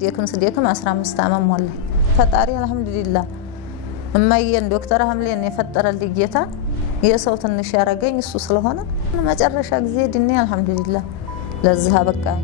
ስደክም 15 ዓመት ሞላኝ ፈጣሪ አልহামዱሊላህ እማየን ዶክተር ሐምሌን የፈጠረልኝ ጌታ የሰው ትንሽ ያረገኝ እሱ ስለሆነ መጨረሻ ጊዜ ድኔ አልহামዱሊላህ ለዚህ አበቃኝ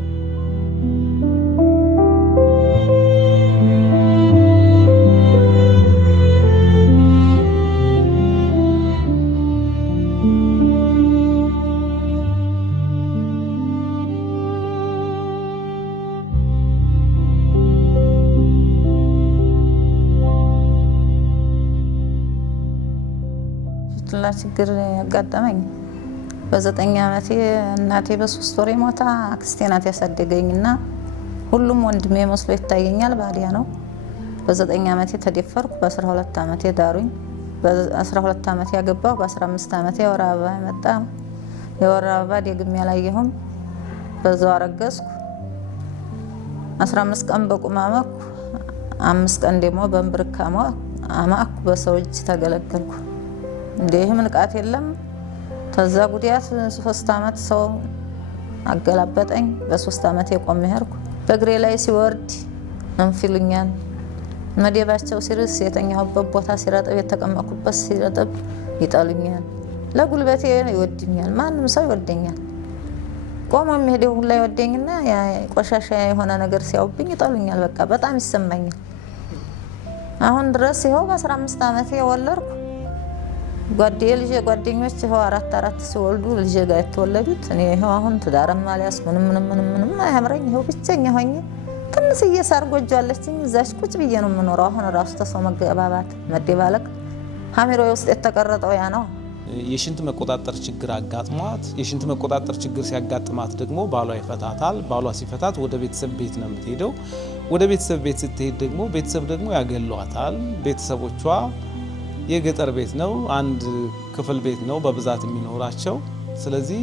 ችግር ያጋጠመኝ በ9 ዓመቴ እናቴ በ3 ወር ሞታ አክስቴ ናት ያሳደገኝና ሁሉም ወንድሜ መስሎ ይታየኛል ባዲያ ነው በ9 ዓመቴ ተደፈርኩ በ12 ዓመቴ ዳሩኝ በ12 ዓመቴ ያገባው በ15 ዓመቴ የወር አበባ መጣ የወር አበባ ደግሜ ያላየሁም በዛው አረገዝኩ 15 ቀን በቁማመኩ 5 ቀን ደግሞ በእምብርካማ አማኩ በሰው እጅ ተገለገልኩ እንዴህ ምንቃት የለም ተዛ ጉዲያት 3 ዓመት ሰው አገላበጠኝ በ3 ዓመት የቆም ሄርኩ በግሬ ላይ ሲወርድ እንፍሉኛል መደባቸው ሲርስ የተኛሁበት ቦታ ሲረጠብ የተቀመጥኩበት ሲረጠብ ይጣሉኛል ለጉልበቴ ይወድኛል ማንም ሰው ይወደኛል ቆሞ የሚሄደው ሁሉ ይወደኝና ያ ቆሻሻ የሆነ ነገር ሲያውብኝ ይጣሉኛል በቃ በጣም ይሰማኛል አሁን ድረስ ይኸው በ15 ዓመት የወለድኩ ጓደኞች ይኸው 4 ሲወልዱ ልጅ ጋር የተወለዱት እኔ ይኸው አሁን ትዳርም አልያዝ ምንም አያምረኝ ይኸው ብቻኛ ሆኜ ትንሽ እየሳር ጎጆ አለችኝ እዛች ቁጭ ብዬ ነው የምኖረው አሁን ራሱ ተሰው መገባባት መደባለቅ ሀሚሮዬ ውስጥ የተቀረጠው ያ ነው የሽንት መቆጣጠር ችግር አጋጥሟት የሽንት መቆጣጠር ችግር ሲያጋጥማት ደግሞ ባሏ ይፈታታል ባሏ ሲፈታት ወደ ቤተሰብ ቤት ነው የምትሄደው ወደ ቤተሰብ ቤት ስትሄድ ደግሞ ቤተሰብ ደግሞ ያገሏታል ቤተሰቦቿ የገጠር ቤት ነው አንድ ክፍል ቤት ነው በብዛት የሚኖራቸው ስለዚህ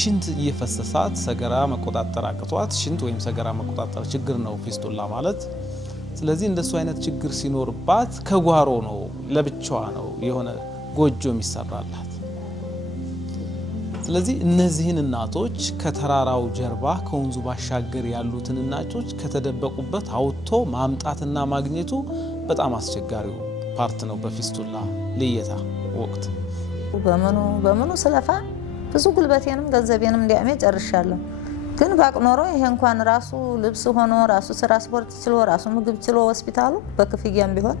ሽንት እየፈሰሳት ሰገራ መቆጣጠር አቅቷት ሽንት ወይም ሰገራ መቆጣጠር ችግር ነው ፊስቱላ ማለት ስለዚህ እንደሱ አይነት ችግር ሲኖርባት ከጓሮ ነው ለብቻዋ ነው የሆነ ጎጆ የሚሰራላት ስለዚህ እነዚህን እናቶች ከተራራው ጀርባ ከወንዙ ባሻገር ያሉትን እናቶች ከተደበቁበት አውጥቶ ማምጣትና ማግኘቱ በጣም አስቸጋሪው ፓርት ነው በፊስቱላ ለየታ ወቅት በመኑ ስለፋ ብዙ ጉልበቴንም ገንዘቤንም እንዲያሜ ጨርሻለሁ ግን ባቅኖሮ ይሄ እንኳን ራሱ ልብስ ሆኖ ራሱ ስራ ስፖርት ችሎ ራሱ ምግብ ችሎ ሆስፒታሉ በክፍያም ቢሆን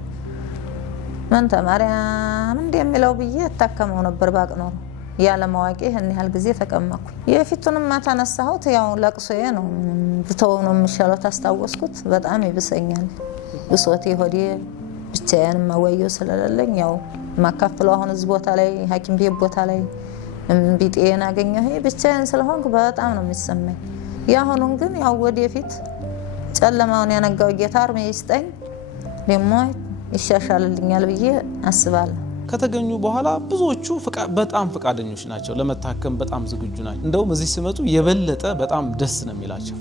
ምን ተማሪያም እንደሚለው ብዬ ተከመው ነበር ባቅኖሮ ያለ ማዋቂ ይሄን ያህል ጊዜ ተቀመኩ የፊቱንም ማታነሳሁት ያው ለቅሶዬ ነው ብተው ነው የሚሻለው ታስታውስኩት በጣም ይብሰኛል ብሶቴ ሆዴ ብቻዬን ማወየው ስለሌለኝ ያው ማካፈለው አሁን እዚህ ቦታ ላይ ሐኪም ቤት ቦታ ላይ ቢጤና አገኘሁ ብቻዬን ስለሆንኩ በጣም ነው የሚሰማኝ ያሁኑን ግን ያው ወደፊት ጨለማውን ያነጋው ጌታ አርሜ ይስጠኝ ደሞ ይሻሻልልኛል ብዬ አስባለሁ ከተገኙ በኋላ ብዙዎቹ በጣም ፈቃደኞች ናቸው ለመታከም በጣም ዝግጁ ናቸው እንደውም እዚህ ሲመጡ የበለጠ በጣም ደስ ነው የሚላቸው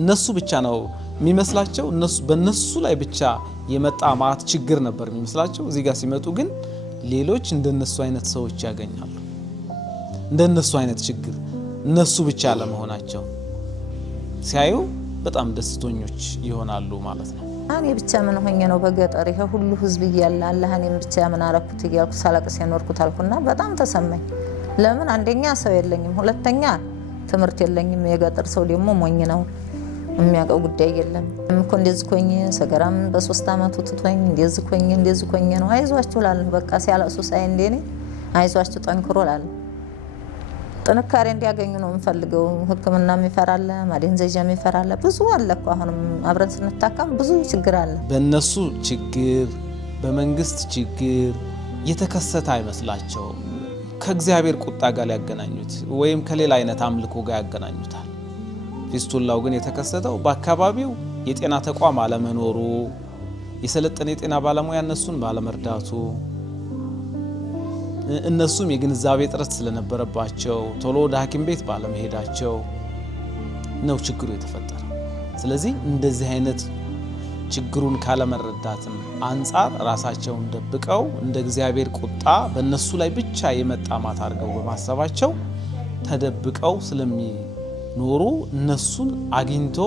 እነሱ ብቻ ነው የሚመስላቸው እነሱ በእነሱ ላይ ብቻ የመጣ ማት ችግር ነበር የሚመስላቸው እዚህ ጋር ሲመጡ ግን ሌሎች እንደነሱ አይነት ሰዎች ያገኛሉ እንደነሱ አይነት ችግር እነሱ ብቻ ለመሆናቸው ሲያዩ በጣም ደስተኞች ይሆናሉ ማለት ነው እኔ ብቻ ምን ሆኜ ነው በገጠር ይሄ ሁሉ ህዝብ ይያል አላህ እኔም ብቻ ምን አረኩት ይያልኩ ሳላቀስ የኖርኩት አልኩና በጣም ተሰማኝ ለምን አንደኛ ሰው የለኝም ሁለተኛ ትምርት የለኝም የገጠር ሰው ደግሞ ሞኝ ነው የሚያቀው ጉዳይ የለም እኮ እንደዚህ ኮኝ ሰገራም በ3 ዓመቱ ትቶኝ እንደዚህ ኮኝ ነው አይዟችሁ ላል በቃ ሲያለቅሱ ሳይ እንደኔ አይዟችሁ ጠንክሮ ላል ጥንካሬ እንዲያገኙ ነው እንፈልገው ህክምና የሚፈራለ ማደንዘዣ የሚፈራለ ብዙ አለ እኮ አሁንም አብረን ስንታከም ብዙ ችግር አለ በእነሱ ችግር በመንግስት ችግር የተከሰተ አይመስላቸው ከእግዚአብሔር ቁጣ ጋር ያገናኙት ወይም ከሌላ አይነት አምልኮ ጋር ያገናኙታል ፊስቱላው ግን የተከሰተው በአካባቢው የጤና ተቋም አለመኖሩ የሰለጠነ የጤና ባለሙያ እነሱን ባለመርዳቱ እነሱም የግንዛቤ ጥረት ስለነበረባቸው ቶሎ ወደ ሐኪም ቤት ባለመሄዳቸው ነው ችግሩ የተፈጠረው ስለዚህ እንደዚህ አይነት ችግሩን ካለመረዳትም አንፃር ራሳቸውን ደብቀው እንደ እግዚአብሔር ቁጣ በእነሱ ላይ ብቻ የመጣ ማት አድርገው በማሰባቸው ተደብቀው ስለሚኖሩ እነሱን አግኝቶ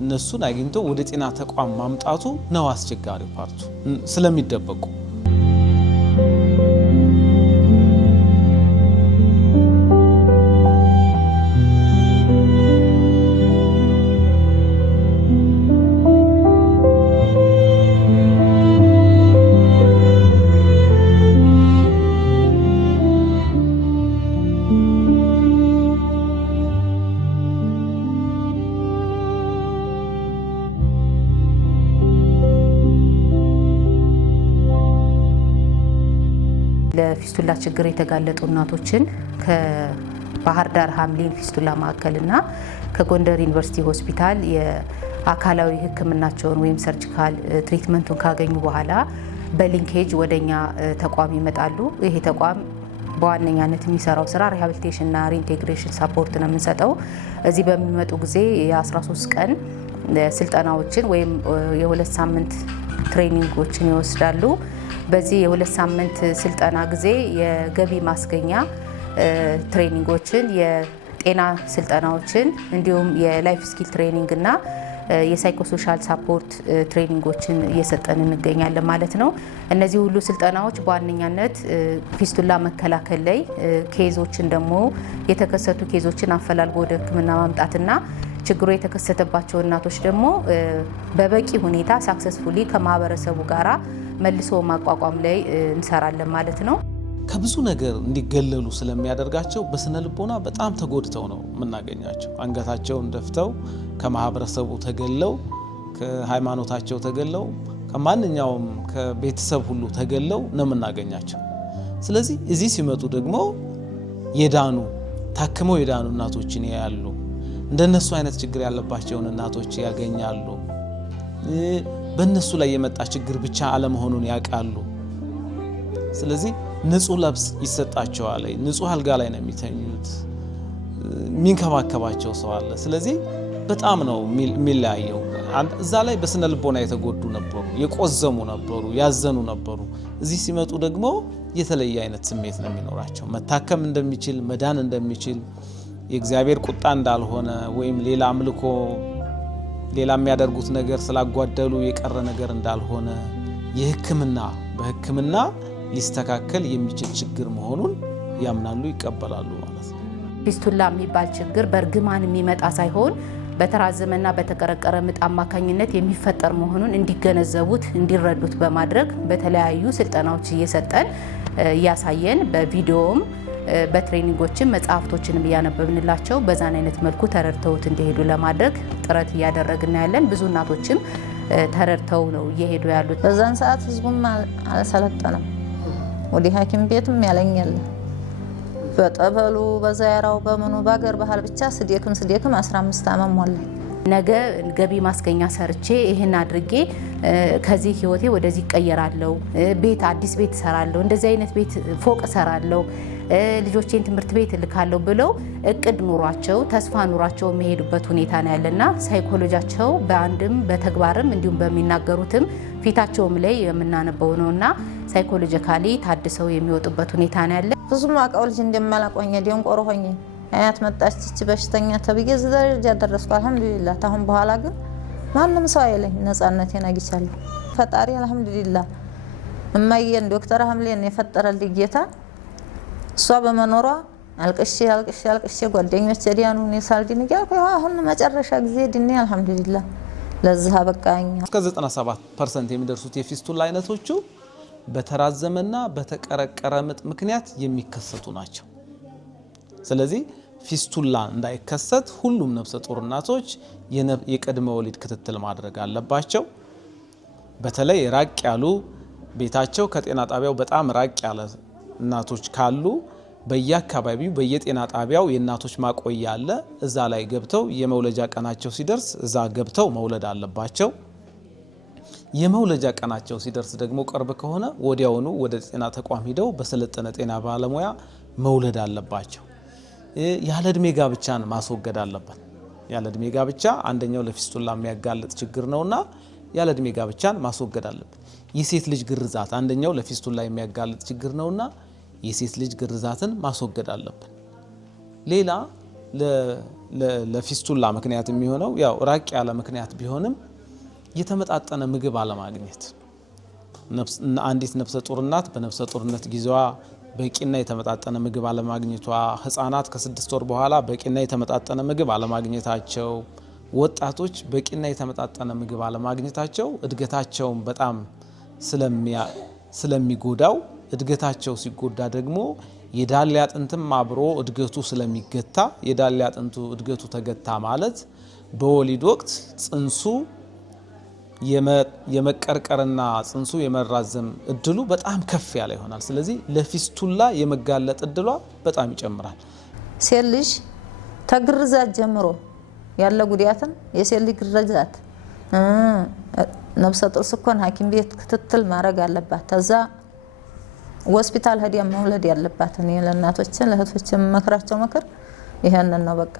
እነሱን አግኝቶ ወደ ጤና ተቋም ማምጣቱ ነው አስቸጋሪ ፓርቱ ስለሚደበቁ። ለፊስቱላ ችግር የተጋለጡ እናቶችን ከባህር ዳር ሀምሊን ፊስቱላ ማዕከልና ከጎንደር ዩኒቨርሲቲ ሆስፒታል የአካላዊ ሕክምናቸውን ወይም ሰርጂካል ትሪትመንቱን ካገኙ በኋላ በሊንኬጅ ወደኛ ተቋም ይመጣሉ። ይሄ ተቋም በዋነኛነት የሚሰራው ስራ ሪሃቢሊቴሽንና ሪኢንቴግሬሽን ሳፖርት ነው የምንሰጠው። እዚህ በሚመጡ ጊዜ የ13 ቀን ስልጠናዎችን ወይም የ2 ሳምንት ትሬኒንጎችን ይወስዳሉ። በዚህ የ2 ሳምንት ስልጠና ጊዜ የገቢ ማስገኛ ትሬኒንጎችን፣ የጤና ስልጠናዎችን እንዲሁም የላይፍ ስኪል ትሬኒንግ እና የሳይኮሶሻል ሳፖርት ትሬኒንጎችን እየሰጠን እንገኛለን ማለት ነው። እነዚህ ሁሉ ስልጠናዎች በዋነኛነት ፊስቱላ መከላከል ላይ ኬዞችን ደግሞ የተከሰቱ ኬዞችን አፈላልጎ ወደ ሕክምና ማምጣትና ችግሩ የተከሰተባቸው እናቶች ደግሞ በበቂ ሁኔታ ሳክሰስፉሊ ከማህበረሰቡ ጋራ መልሶ ማቋቋም ላይ እንሰራለን ማለት ነው። ከብዙ ነገር እንዲገለሉ ስለሚያደርጋቸው በስነ ልቦና በጣም ተጎድተው ነው የምናገኛቸው። አንገታቸውን ደፍተው ከማህበረሰቡ ተገለው፣ ከሃይማኖታቸው ተገለው፣ ከማንኛውም ከቤተሰብ ሁሉ ተገለው ነው የምናገኛቸው። ስለዚህ እዚህ ሲመጡ ደግሞ የዳኑ ታክመው የዳኑ እናቶችን ያያሉ። እንደነሱ አይነት ችግር ያለባቸውን እናቶች ያገኛሉ። በእነሱ ላይ የመጣ ችግር ብቻ አለመሆኑን ያውቃሉ። ስለዚህ ንጹህ ልብስ ይሰጣቸዋል። ንጹህ አልጋ ላይ ነው የሚተኙት። የሚንከባከባቸው ሰው አለ። ስለዚህ በጣም ነው የሚለያየው። እዛ ላይ በስነ ልቦና የተጎዱ ነበሩ፣ የቆዘሙ ነበሩ፣ ያዘኑ ነበሩ። እዚህ ሲመጡ ደግሞ የተለየ አይነት ስሜት ነው የሚኖራቸው። መታከም እንደሚችል፣ መዳን እንደሚችል፣ የእግዚአብሔር ቁጣ እንዳልሆነ ወይም ሌላ አምልኮ ሌላ የሚያደርጉት ነገር ስላጓደሉ የቀረ ነገር እንዳልሆነ በሕክምና ሊስተካከል የሚችል ችግር መሆኑን ያምናሉ፣ ይቀበላሉ ማለት ነው። ፊስቱላ የሚባል ችግር በእርግማን የሚመጣ ሳይሆን በተራዘመና በተቀረቀረ ምጥ አማካኝነት የሚፈጠር መሆኑን እንዲገነዘቡት፣ እንዲረዱት በማድረግ በተለያዩ ስልጠናዎች እየሰጠን እያሳየን በቪዲዮም በትሬኒንጎችን መጽሐፍቶችንም እያነበብንላቸው በዛን አይነት መልኩ ተረድተውት እንዲሄዱ ለማድረግ ጥረት እያደረግን ያለን። ብዙ እናቶችም ተረድተው ነው እየሄዱ ያሉት። በዛን ሰዓት ህዝቡም አልሰለጠነም። ወደ ሐኪም ቤትም ያለኛል በጠበሉ በዛያራው በመኑ ባገር ባህል ብቻ ስዴክም 15 ዓመት ሞላኝ። ነገ ገቢ ማስገኛ ሰርቼ ይህን አድርጌ ከዚህ ህይወቴ ወደዚህ ይቀየራለሁ፣ ቤት አዲስ ቤት እሰራለሁ፣ እንደዚህ አይነት ቤት ፎቅ እሰራለሁ፣ ልጆቼን ትምህርት ቤት እልካለሁ ብለው እቅድ ኑሯቸው ተስፋ ኑሯቸው የሚሄዱበት ሁኔታ ነው ያለና ሳይኮሎጂያቸው በአንድም በተግባርም እንዲሁም በሚናገሩትም ፊታቸውም ላይ የምናነበው ነውና ሳይኮሎጂካሊ ታድሰው የሚወጡበት ሁኔታ ነው ያለ። ብዙም አውቀው ልጅ እንደማላቆኝ ደንቆሮ ሆኜ አያት መጣች እቺ በሽተኛ ተብዬ ደረጃ ደረስኩ። አልሐምዱሊላህ። ታሁን በኋላ ግን ማንም ሰው አይለኝ፣ ነፃነቴን አግኝቻለሁ። ፈጣሪ አልሐምዱሊላህ እማዬን ዶክተር ሐምሌን የፈጠረልኝ ጌታ እሷ በመኖሯ አልቅሼ ጓደኞች ዲያኑ ሳልድን እያልኩ አሁን መጨረሻ ጊዜ ድኔ አልሐምዱሊላህ ለዚህ አበቃኝ። እስከ 97% የሚደርሱት የፊስቱላ አይነቶቹ በተራዘመና በተቀረቀረ ምጥ ምክንያት የሚከሰቱ ናቸው። ስለዚህ ፊስቱላ እንዳይከሰት ሁሉም ነፍሰ ጡር እናቶች የቅድመ ወሊድ ክትትል ማድረግ አለባቸው። በተለይ ራቅ ያሉ ቤታቸው ከጤና ጣቢያው በጣም ራቅ ያለ እናቶች ካሉ በየአካባቢው በየጤና ጣቢያው የእናቶች ማቆያ አለ። እዛ ላይ ገብተው የመውለጃ ቀናቸው ሲደርስ እዛ ገብተው መውለድ አለባቸው። የመውለጃ ቀናቸው ሲደርስ ደግሞ ቅርብ ከሆነ ወዲያውኑ ወደ ጤና ተቋም ሄደው በሰለጠነ ጤና ባለሙያ መውለድ አለባቸው። ያለ እድሜ ጋብቻን ማስወገድ አለበት። ያለ እድሜ ጋብቻ አንደኛው ለፊስቱላ የሚያጋልጥ ችግር ነውና ያለ እድሜ ጋብቻን ማስወገድ አለበት። የሴት ልጅ ግርዛት አንደኛው ለፊስቱላ የሚያጋልጥ ችግር ነውና የሴት ልጅ ግርዛትን ማስወገድ አለብን። ሌላ ለፊስቱላ ምክንያት የሚሆነው ያው ራቅ ያለ ምክንያት ቢሆንም የተመጣጠነ ምግብ አለማግኘት። አንዲት ነፍሰ ጡር እናት በነፍሰ ጡርነት ጊዜዋ በቂና የተመጣጠነ ምግብ አለማግኘቷ፣ ህፃናት ከ6 ወር በኋላ በቂና የተመጣጠነ ምግብ አለማግኘታቸው፣ ወጣቶች በቂና የተመጣጠነ ምግብ አለማግኘታቸው እድገታቸውን በጣም ስለሚጎዳው፣ እድገታቸው ሲጎዳ ደግሞ የዳሌ አጥንትም አብሮ እድገቱ ስለሚገታ፣ የዳሌ አጥንቱ እድገቱ ተገታ ማለት በወሊድ ወቅት ጽንሱ የመቀርቀርና ጽንሱ የመራዘም እድሉ በጣም ከፍ ያለ ይሆናል። ስለዚህ ለፊስቱላ የመጋለጥ እድሏ በጣም ይጨምራል። ሴት ልጅ ተግርዛት ጀምሮ ያለ ጉዳትን የሴት ልጅ ግርዛት ነፍሰ ጡር ስኮን ሐኪም ቤት ክትትል ማድረግ አለባት። ከዛ ሆስፒታል ሄዲያ መውለድ ያለባት። እኔ ለእናቶችን ለእህቶችን መክራቸው ምክር ይሄንን ነው። በቃ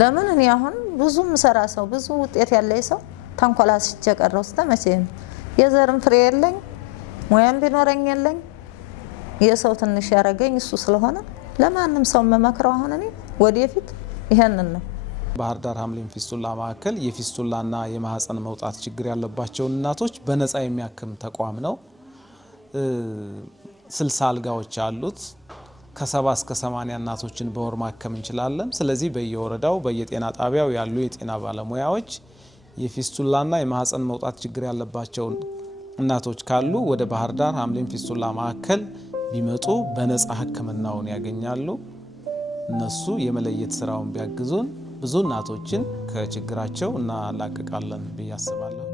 ለምን እኔ አሁን ብዙ ምሰራ ሰው ብዙ ውጤት ያለኝ ሰው ተንኮላስቼ ቀረው። እስከመቼ የዘርም ፍሬ የለኝ ሙያም ቢኖረኝ የለኝ የሰው ትንሽ ያረገኝ እሱ ስለሆነ ለማንም ሰው መመክረው አሁን እኔ ወደፊት ይሄንን ነው። ባህር ዳር ሀምሊን ፊስቱላ ማዕከል የፊስቱላና የማህፀን መውጣት ችግር ያለባቸውን እናቶች በነፃ የሚያክም ተቋም ነው። 60 አልጋዎች አሉት። ከ70 እስከ 80 እናቶችን በወር ማከም እንችላለን። ስለዚህ በየወረዳው በየጤና ጣቢያው ያሉ የጤና ባለሙያዎች የፊስቱላና የማህፀን መውጣት ችግር ያለባቸውን እናቶች ካሉ ወደ ባህር ዳር ሀምሊን ፊስቱላ ማዕከል ቢመጡ በነፃ ሕክምናውን ያገኛሉ። እነሱ የመለየት ስራውን ቢያግዙን ብዙ እናቶችን ከችግራቸው እናላቅቃለን ብዬ አስባለሁ።